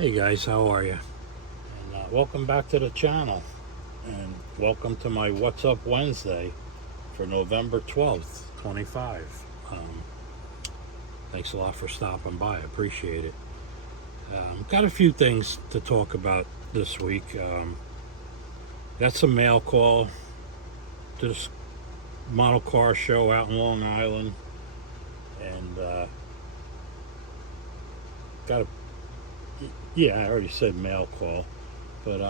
Hey guys, how are you? And welcome back to the channel, and welcome to my What's Up Wednesday for November 12th, 25. Thanks a lot for stopping by. I appreciate it. Got a few things to talk about this week. Got some mail call to this model car show out in Long Island, and got a yeah, I already said mail call, but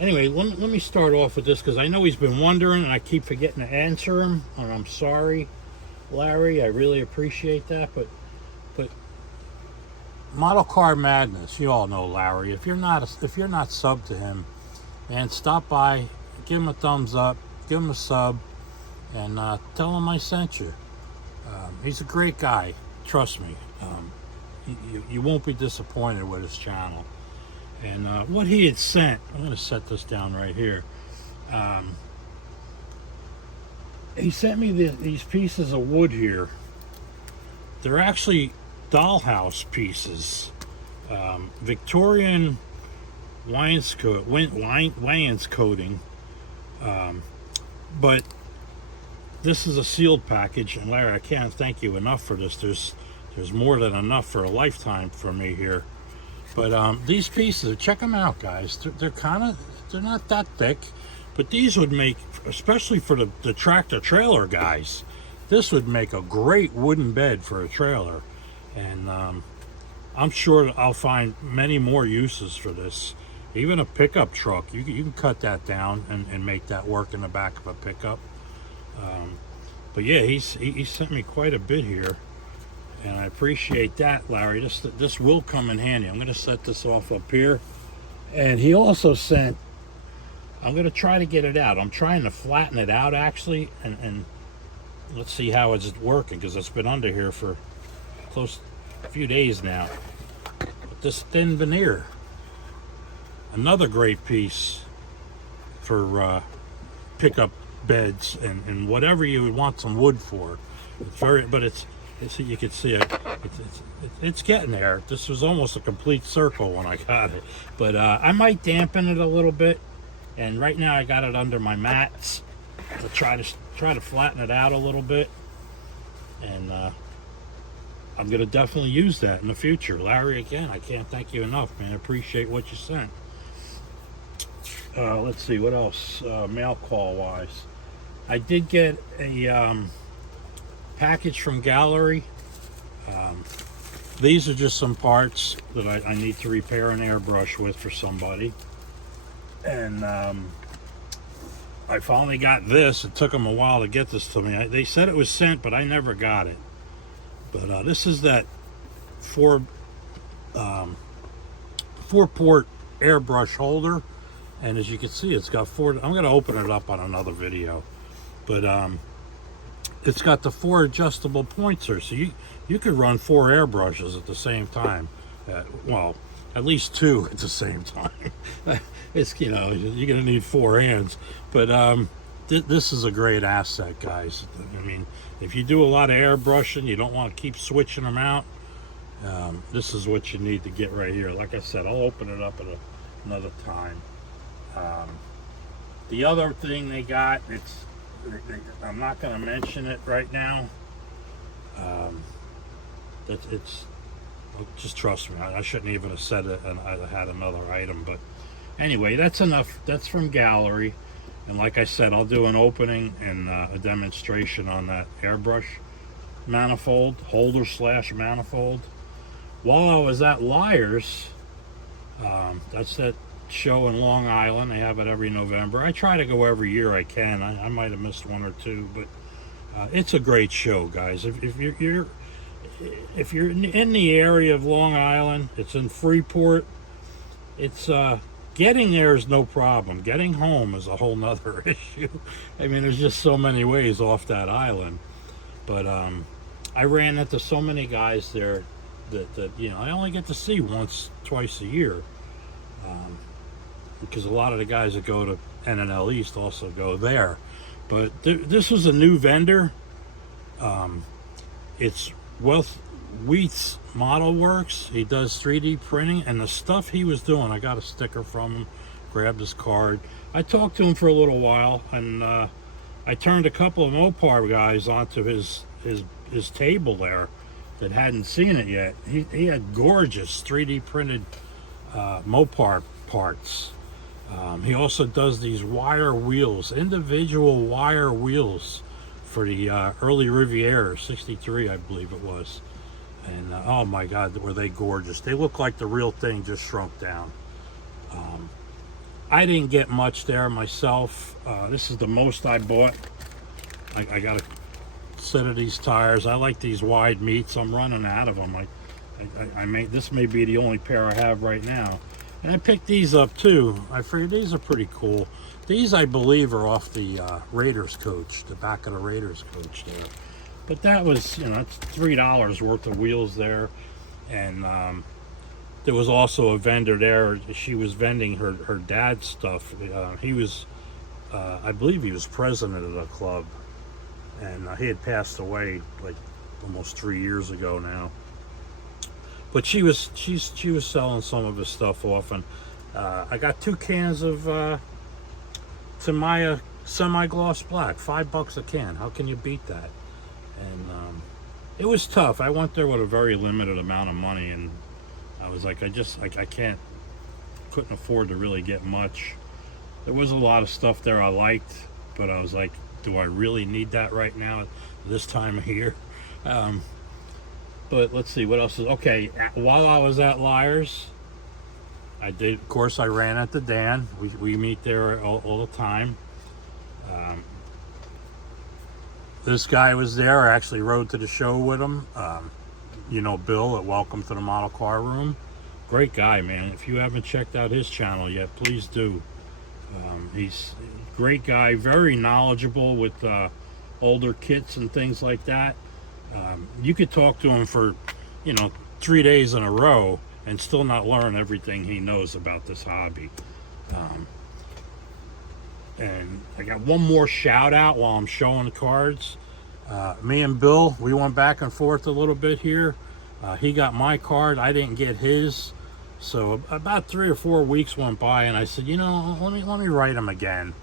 anyway, let me start off with this because I know he's been wondering and I keep forgetting to answer him, and I'm sorry, Larry. I really appreciate that, but Model Car Madness, you all know Larry. If you're not sub to him, man, stop by, give him a thumbs up, give him a sub, and tell him I sent you. He's a great guy, trust me. You won't be disappointed with his channel. And what he had sent, I'm going to set this down right here. He sent me these pieces of wood here. They're actually dollhouse pieces. Victorian wainscoting. But this is a sealed package. And Larry, I can't thank you enough for this. There's more than enough for a lifetime for me here. But these pieces, check them out, guys. They're not that thick, but these would make, especially for the tractor trailer guys, this would make a great wooden bed for a trailer. And I'm sure I'll find many more uses for this. Even a pickup truck, you can cut that down and make that work in the back of a pickup. But yeah, he sent me quite a bit here. And I appreciate that, Larry. This will come in handy. I'm going to set this off up here. And he also sent, I'm going to try to get it out. I'm trying to flatten it out, actually. And let's see how it's working, because it's been under here for a few days now. But this thin veneer, another great piece for pickup beds and whatever you would want some wood for. You can see it's getting there. This was almost a complete circle when I got it, but I might dampen it a little bit. And right now I got it under my mats to try to flatten it out a little bit. And I'm gonna definitely use that in the future. Larry, again, I can't thank you enough, man. I appreciate what you sent. Let's see what else. Mail call wise, I did get a package from Gallery. These are just some parts that I need to repair an airbrush with for somebody. And I finally got this. It took them a while to get this to me. They said it was sent, but I never got it. But this is that four-port airbrush holder. And as you can see, it's got four. I'm going to open it up on another video. But it's got the 4 adjustable points here, so you could run 4 airbrushes at the same time. Well, at least 2 at the same time. It's, you're gonna need 4 hands. But this is a great asset, guys. I mean, if you do a lot of airbrushing, you don't want to keep switching them out. This is what you need to get right here. Like I said, I'll open it up at another time. The other thing they got, I'm not going to mention it right now. Just trust me. I shouldn't even have said it, and I had another item. But anyway, that's enough. That's from Gallery. And like I said, I'll do an opening and a demonstration on that airbrush manifold, holder / manifold. While I was at Liars, that's that show in Long Island. They have it every November. I try to go every year I can. I might have missed 1 or 2, but it's a great show, guys. If you're in the area of Long Island, it's in Freeport. It's getting there is no problem. Getting home is a whole nother issue. I mean, there's just so many ways off that island. But I ran into so many guys there that I only get to see once, twice a year. Because a lot of the guys that go to NNL East also go there. But this was a new vendor. It's Wheat's Model Works. He does 3D printing, and the stuff he was doing, I got a sticker from him, grabbed his card. I talked to him for a little while, and I turned a couple of Mopar guys onto his table there that hadn't seen it yet. He had gorgeous 3D printed Mopar parts. He also does these wire wheels, individual wire wheels for the early Riviera, 63 I believe it was. And oh my God, were they gorgeous. They look like the real thing, just shrunk down. I didn't get much there myself. This is the most I bought. I got a set of these tires. I like these wide meats. I'm running out of them. This may be the only pair I have right now. And I picked these up too. I figured these are pretty cool. These, I believe, are off the Raiders coach, the back of the Raiders coach there. But that was, that's $3 worth of wheels there. And there was also a vendor there. She was vending her dad's stuff. He was, I believe he was president of the club. And he had passed away like almost 3 years ago now. But she was selling some of his stuff off, and I got 2 cans of Tamiya semi-gloss black, $5 a can. How can you beat that? And it was tough. I went there with a very limited amount of money, and I was like, I couldn't afford to really get much. There was a lot of stuff there I liked, but I was like, do I really need that right now at this time of year? But let's see what else is okay. While I was at Liars, of course I ran at the Dan. We meet there all the time. This guy was there. I actually rode to the show with him. Bill at Welcome to the Model Car Room. Great guy, man. If you haven't checked out his channel yet, please do. He's a great guy, very knowledgeable with older kits and things like that. You could talk to him for 3 days in a row and still not learn everything he knows about this hobby. And I got one more shout out while I'm showing the cards. Me and Bill, we went back and forth a little bit here. He got my card, I didn't get his. So about 3 or 4 weeks went by, and I said, let me write him again.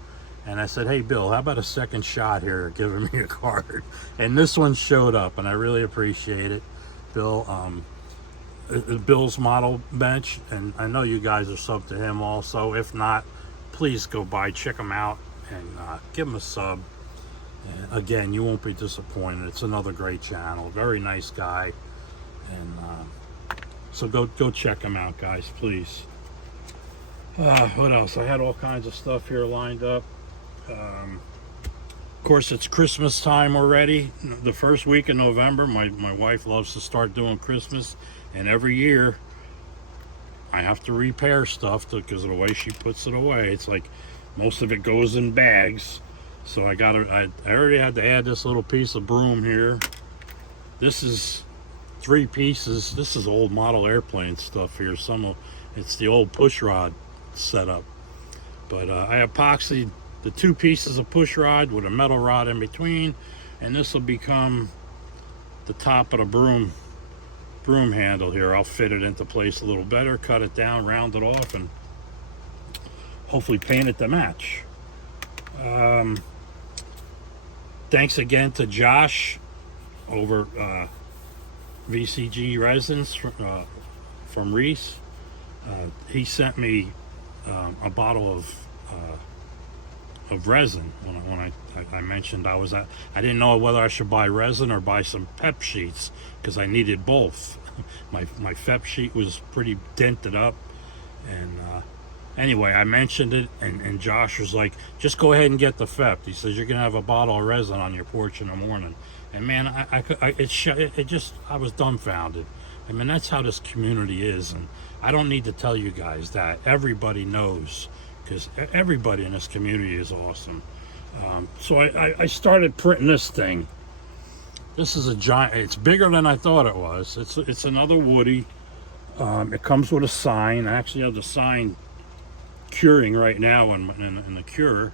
And I said, hey, Bill, how about a second shot here giving me a card? And this one showed up, and I really appreciate it. Bill, Bill's Model Bench, and I know you guys are sub to him also. If not, please go by, check him out, and give him a sub. And again, you won't be disappointed. It's another great channel. Very nice guy. And so go check him out, guys, please. What else? I had all kinds of stuff here lined up. Of course, it's Christmas time already. The first week in November, my wife loves to start doing Christmas, and every year I have to repair stuff because of the way she puts it away. It's like most of it goes in bags. So I already had to add this little piece of broom here. This is 3 pieces. This is old model airplane stuff here. It's the old push rod setup. But I epoxied the 2 pieces of push rod with a metal rod in between, and this will become the top of the broom handle here. I'll fit it into place a little better, cut it down, round it off, and hopefully paint it to match. Thanks again to Josh over VCG Resins from Reese. He sent me a bottle of resin when I mentioned I didn't know whether I should buy resin or buy some pep sheets because I needed both. My pep sheet was pretty dented up, and anyway, I mentioned it, and Josh was like, just go ahead and get the FEP. He says, you're gonna have a bottle of resin on your porch in the morning. And man, I was dumbfounded. I mean, that's how this community is, and I don't need to tell you guys that. Everybody knows, because everybody in this community is awesome. So I started printing this thing. This is a giant. It's bigger than I thought it was. It's another Woody. It comes with a sign. I actually have the sign curing right now in the cure.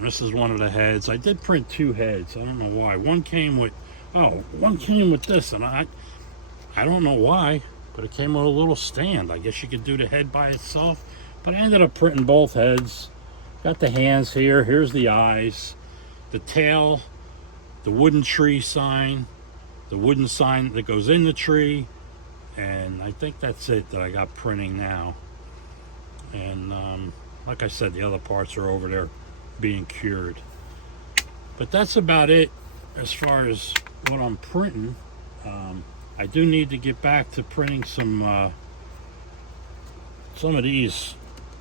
This is one of the heads. I did print 2 heads. I don't know why. One came with this, and I don't know why, but it came with a little stand. I guess you could do the head by itself, but I ended up printing both heads. Got the hands here. Here's the eyes, the tail, the wooden tree sign, the wooden sign that goes in the tree, and I think that's it that I got printing now. And like I said, the other parts are over there being cured. But that's about it as far as what I'm printing. I do need to get back to printing some of these.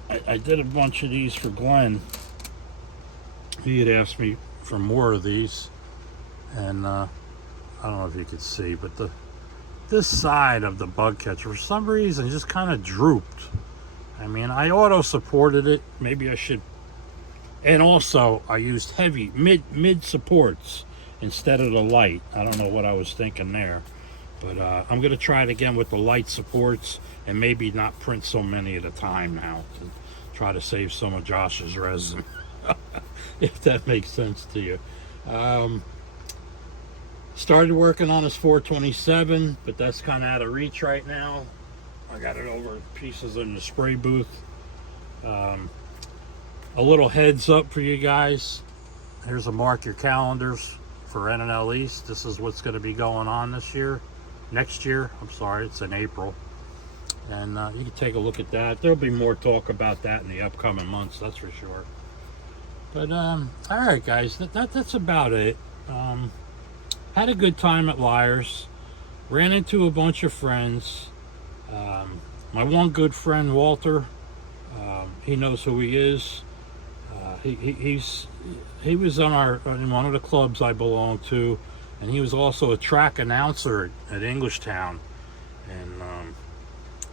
I did a bunch of these for Glenn. He had asked me for more of these, and I don't know if you could see, but this side of the bug catcher for some reason just kind of drooped. I mean, I auto supported it. Maybe I should. And also, I used heavy mid supports instead of the light. I don't know what I was thinking there, but I'm gonna try it again with the light supports and maybe not print so many at a time now to try to save some of Josh's resin, if that makes sense to you. Started working on his 427, but that's kind of out of reach right now. I got it over pieces in the spray booth. A little heads up for you guys. Here's a mark your calendars for N&L East. This is what's going to be going on this year. Next year, I'm sorry, it's in April. And you can take a look at that. There'll be more talk about that in the upcoming months, that's for sure. But, all right, guys, that's about it. Had a good time at Liars. Ran into a bunch of friends. My one good friend, Walter, he knows who he is. He was in one of the clubs I belong to, and he was also a track announcer at Englishtown. And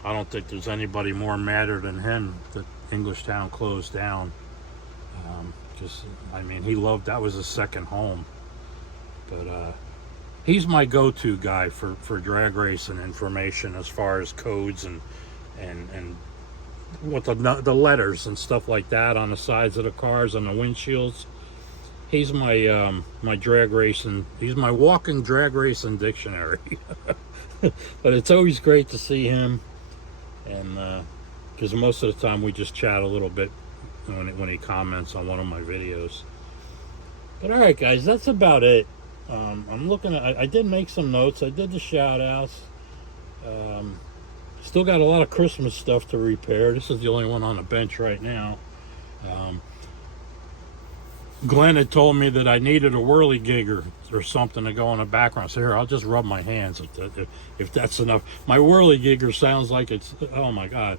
I don't think there's anybody more madder than him that Englishtown closed down. I mean, he loved, that was his second home. But he's my go-to guy for drag racing information as far as codes and what the letters and stuff like that on the sides of the cars and the windshields. He's my my drag racing. He's my walking drag racing dictionary. But it's always great to see him, and because most of the time we just chat a little bit when he comments on one of my videos. But all right, guys, that's about it. I'm looking at. I did make some notes. I did the shout outs. Still got a lot of Christmas stuff to repair. This is the only one on the bench right now. Glenn had told me that I needed a whirligigger or something to go in the background. So here, I'll just rub my hands if that's enough. My whirligigger sounds like it's, oh my God,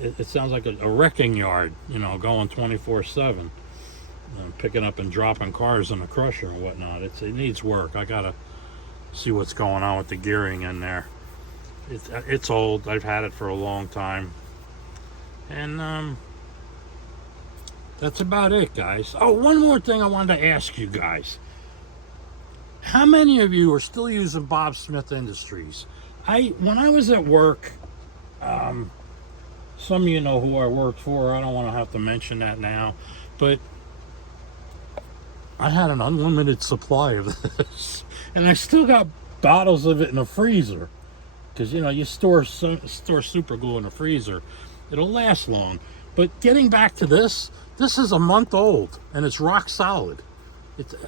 it sounds like a wrecking yard, going 24/7. Picking up and dropping cars in the crusher and whatnot. It needs work. I gotta see what's going on with the gearing in there. It's old. I've had it for a long time. And that's about it, guys. Oh, one more thing I wanted to ask you guys. How many of you are still using Bob Smith Industries? When I was at work, some of you know who I worked for. I don't want to have to mention that now, but I had an unlimited supply of this, and I still got bottles of it in the freezer. Because you store super glue in the freezer, it'll last long. But getting back to this is a month old and it's rock solid.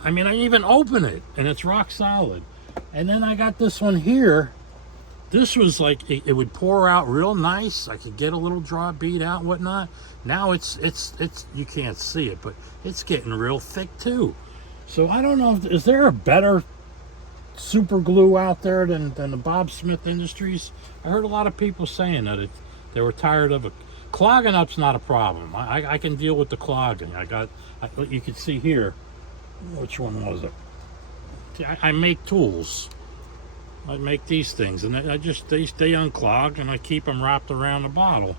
I even open it and it's rock solid. And then I got this one here. This was like it would pour out real nice. I could get a little drop bead out and whatnot. Now it's you can't see it, but it's getting real thick too. So I don't know, is there a better super glue out there than the Bob Smith Industries? I heard a lot of people saying that they were tired of it. Clogging up's not a problem. I can deal with the clogging. You can see here, which one was it? I make tools. I make these things, and they stay unclogged, and I keep them wrapped around the bottle.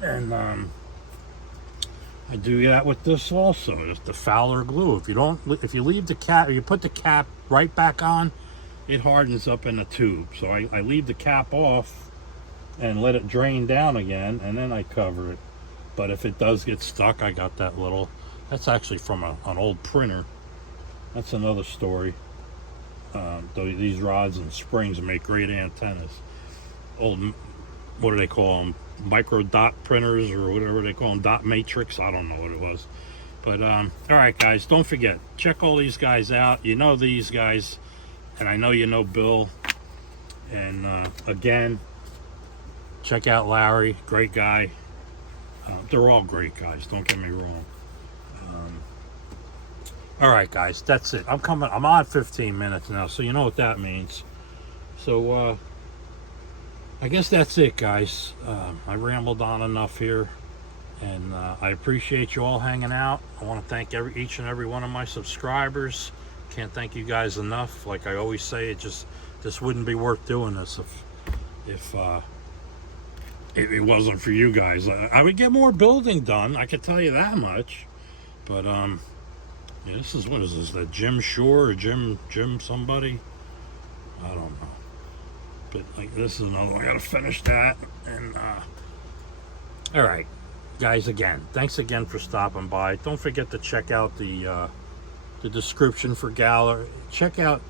And I do that with this also. It's the Fowler glue. If you leave the cap, you put the cap right back on, it hardens up in the tube. So I leave the cap off and let it drain down again, and then I cover it. But if it does get stuck, I got that little. That's actually from an old printer. That's another story. These rods and springs make great antennas. Old, what do they call them? Micro dot printers or whatever they call them, dot matrix. I don't know what it was. But all right, guys, don't forget, check all these guys out. You know these guys, and I know you know Bill. And again, check out Larry, great guy. They're all great guys, don't get me wrong. All right, guys, that's it. I'm on 15 minutes now, so you know what that means. So I guess that's it, guys. I rambled on enough here, and I appreciate you all hanging out. I want to thank each and every one of my subscribers. Can't thank you guys enough. Like I always say, this wouldn't be worth doing this if it wasn't for you guys. I would get more building done, I can tell you that much. But yeah, what is this, the Jim Shore or Jim somebody? I don't know. But like, this is another one. I gotta finish that. And all right, guys, again, thanks again for stopping by. Don't forget to check out the description for gallery. Check out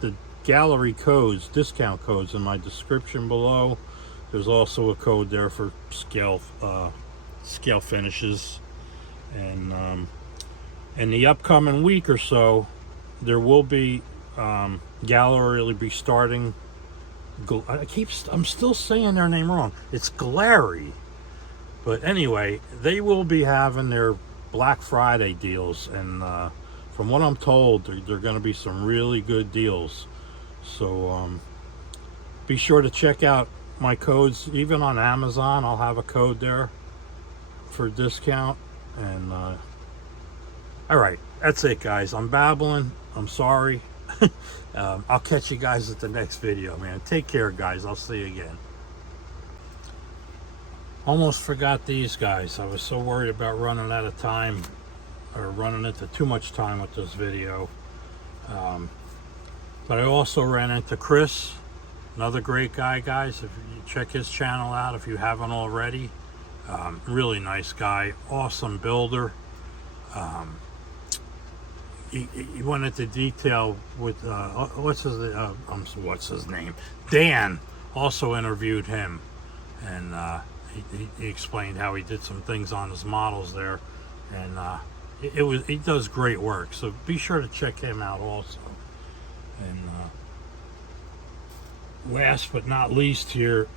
the gallery codes, discount codes in my description below. There's also a code there for scale finishes. And in the upcoming week or so, there will be gallery will be starting. I'm still saying their name wrong. It's Gallery, but anyway, they will be having their Black Friday deals, and from what I'm told, they're going to be some really good deals. So be sure to check out my codes, even on Amazon. I'll have a code there for discount. And all right, that's it, guys. I'm babbling. I'm sorry. I'll catch you guys at the next video, man. Take care, guys. I'll see you again. Almost forgot these guys. I was so worried about running out of time, or running into too much time with this video. But I also ran into Chris, another great guy, guys. If you check his channel out if you haven't already. Really nice guy, awesome builder. He went into detail with what's his name? Dan also interviewed him, and he explained how he did some things on his models there, and he does great work. So be sure to check him out also. And last but not least here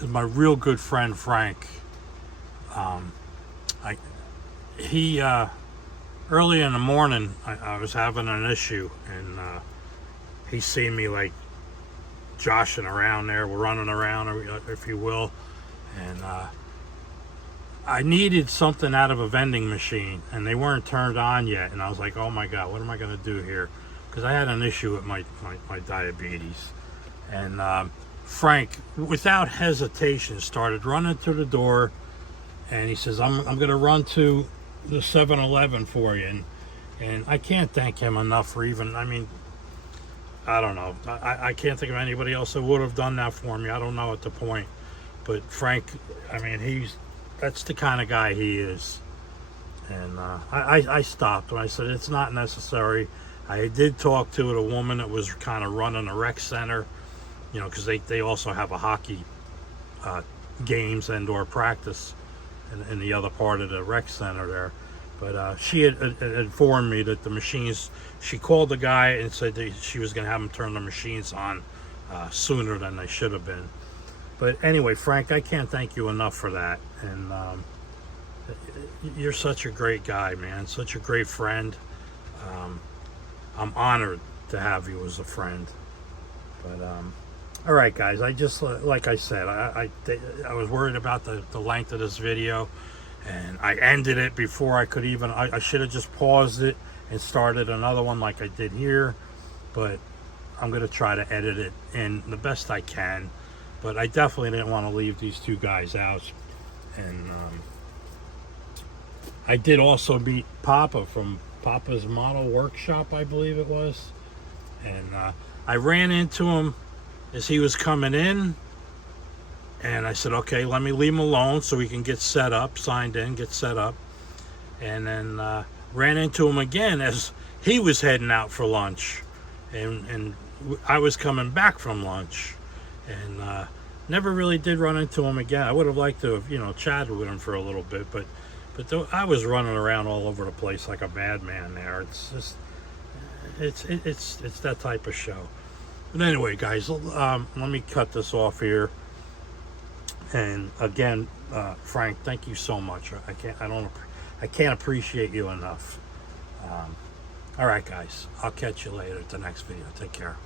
is my real good friend Frank. Early in the morning, I was having an issue, and he seen me like joshing around there, we're running around, if you will, and I needed something out of a vending machine, and they weren't turned on yet, and I was like, oh my god, what am I going to do here? Because I had an issue with my diabetes. And Frank, without hesitation, started running to the door, and he says, I'm going to run to the 7-Eleven for you. And I can't thank him enough for even, I mean, I don't know. I can't think of anybody else that would have done that for me. I don't know at the point. But Frank, I mean, that's the kind of guy he is. And I stopped when I said, it's not necessary. I did talk to a woman that was kind of running a rec center, you know, because they also have a hockey games and or practice in the other part of the rec center there. But she had informed me that the machines, she called the guy and said that she was going to have him turn the machines on sooner than they should have been. But anyway, Frank, I can't thank you enough for that. And you're such a great guy, man, such a great friend. I'm honored to have you as a friend. But all right, guys, I just, like I said, I was worried about the length of this video, and I ended it before I could even, I should have just paused it and started another one like I did here, but I'm going to try to edit it in the best I can. But I definitely didn't want to leave these two guys out. And I did also meet Papa from Papa's Model Workshop, I believe it was. And I ran into him as he was coming in. And I said, okay, let me leave him alone so we can get set up, signed in, get set up. And then ran into him again as he was heading out for lunch. and I was coming back from lunch, and never really did run into him again. I would have liked to have, you know, chatted with him for a little bit, but I was running around all over the place like a madman there. It's just it's that type of show. But anyway, guys, let me cut this off here. And again, Frank, thank you so much. I can't appreciate you enough. All right, guys, I'll catch you later at the next video. Take care.